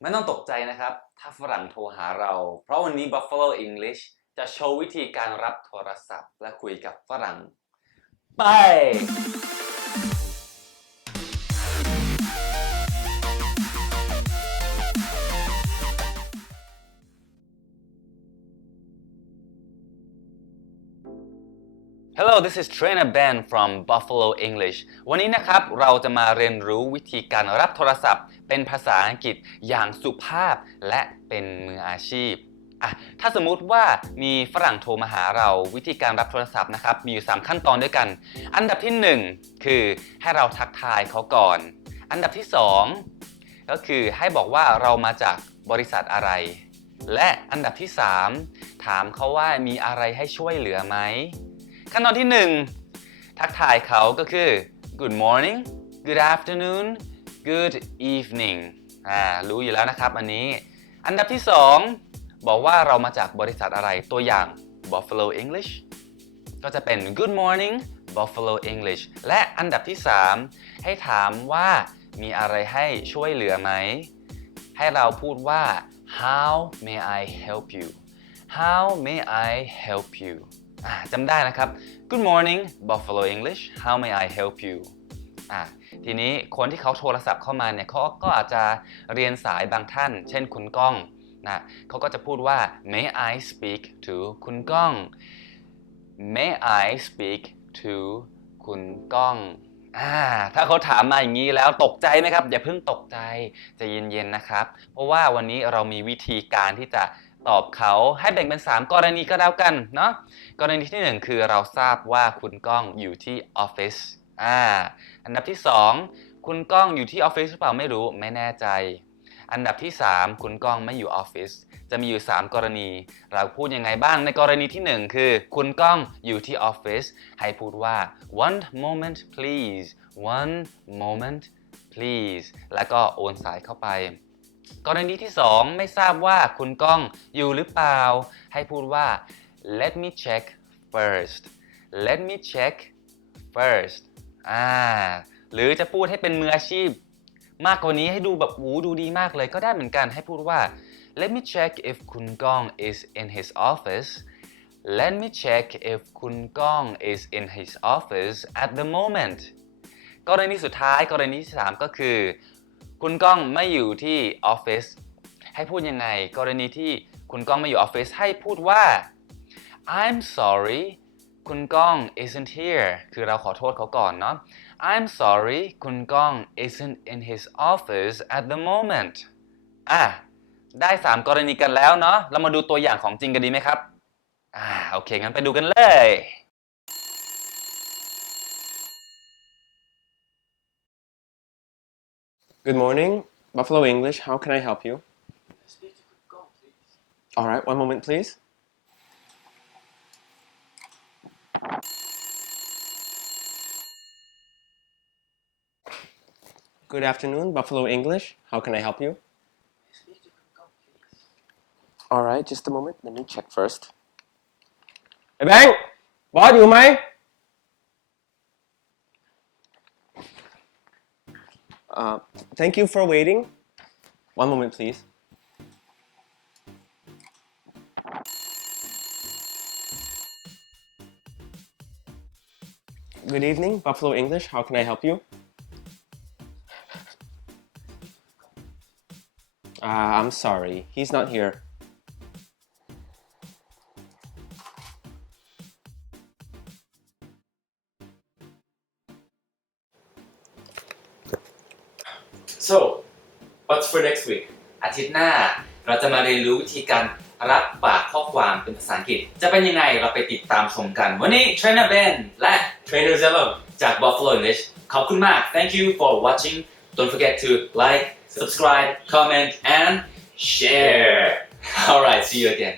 ไม่ต้องตกใจนะครับ ถ้าฝรั่งโทรหาเรา เพราะวันนี้ Buffalo English จะโชว์วิธีการรับโทรศัพท์และคุยกับฝรั่ง ไป Hello this is Trainer Ben from Buffalo English วันนี้นะครับเราจะมาเรียนรู้วิธีการรับโทรศัพท์ เป็นภาษาอังกฤษอย่างสุภาพและเป็นมืออาชีพอะถ้าสมมุติว่ามีฝรั่งโทรมาหาเราวิธีการรับโทรศัพท์นะครับมีอยู่ 3 ขั้นตอนด้วยกัน อันดับที่ 1 คือให้เราทักทายเขาก่อน อันดับที่ 2 ก็คือให้บอกว่าเรามาจากบริษัทอะไร และอันดับที่ 3 ถามเขาว่ามีอะไรให้ช่วยเหลือไหม ขั้นตอนที่ 1 ทักทายเขาก็คือ good morning good afternoon good evening อ่ารู้อยู่แล้วนะครับอันนี้ อันดับที่ 2 บอกว่าเรามาจากบริษัทอะไรตัวอย่าง Buffalo English ก็จะเป็น good morning Buffalo English และอันดับที่ 3 ให้ถามว่ามีอะไรให้ช่วยเหลือไหม ให้เราพูดว่า how may I help you how may I help you อ่าจำได้นะครับ Good morning Buffalo English how may I help you อ่าทีนี้คนที่เขาโทรศัพท์เข้ามาเนี่ยเขาก็อาจจะเรียนสายบางท่าน เช่นคุณก้องนะเขาก็จะพูดว่า May I speak to คุณก้อง May I speak to คุณก้องอ่าถ้าเขาถามมาอย่างนี้แล้วตกใจไหมครับ อย่าเพิ่งตกใจจะเย็นๆนะครับ เพราะว่าวันนี้เรามีวิธีการที่จะ ตอบเขาให้แบ่งเป็น 3 กรณีก็แล้วกันเนาะกรณีที่ 1 คือเราทราบว่าคุณก้องอยู่ที่ออฟฟิศอ่าอันดับที่ 2 คุณก้องอยู่ที่ออฟฟิศหรือเปล่าไม่รู้ไม่แน่ใจ อันดับที่ 3 คุณก้องไม่อยู่ออฟฟิศจะมีอยู่ 3 กรณี เราพูดยังไงบ้างในกรณีที่ 1 คือ คุณก้องอยู่ที่ออฟฟิศให้พูดว่า one moment please one moment please แล้วก็โอนสายเข้าไป กรณีที่ 2 ไม่ทราบว่าคุณก้องอยู่หรือเปล่า ให้พูดว่า let me check first let me check first อ่าหรือจะพูดให้เป็นมืออาชีพ มากกว่านี้ให้ดูแบบหูดูดีมากเลยก็ได้เหมือนกันให้พูดว่า let me check if คุณก้อง is in his office let me check if คุณก้อง is in his office at the moment กรณีสุดท้ายกรณีที่ 3 ก็คือ คุณก้องไม่อยู่ที่ออฟฟิศให้พูดยังไง กรณีที่คุณก้องไม่อยู่ออฟฟิศให้พูดว่า I'm sorry คุณก้อง isn't here คือเราขอโทษเขาก่อนเนาะ I'm sorry คุณก้อง isn't in his office at the moment อะได้ 3 กรณีกันแล้วเนาะเรามาดูตัวอย่างของจริงกันดีไหมครับ อ่าโอเค งั้นไปดูกันเลย Good morning, Buffalo English. How can I help you? All right, one moment, please. Good afternoon, Buffalo English. How can I help you? All right, just a moment. Let me check first. ไอ้แบงค์บอสอยู่ไหม Uh, thank you for waiting. One moment, please. Good evening, Buffalo English. How can I help you? Uh, I'm sorry, he's not here. So what's for next week อาทิตย์หน้าเราจะมาเรียนรู้วิธีการรับปากข้อความเป็นภาษาอังกฤษ จะเป็นยังไงเราไปติดตามชมกัน วันนี้เทรนเนอร์เบนและ Trainer Zello. จาก Buffalo English ขอบคุณมาก thank you for watching don't forget to like subscribe comment and share alright see you again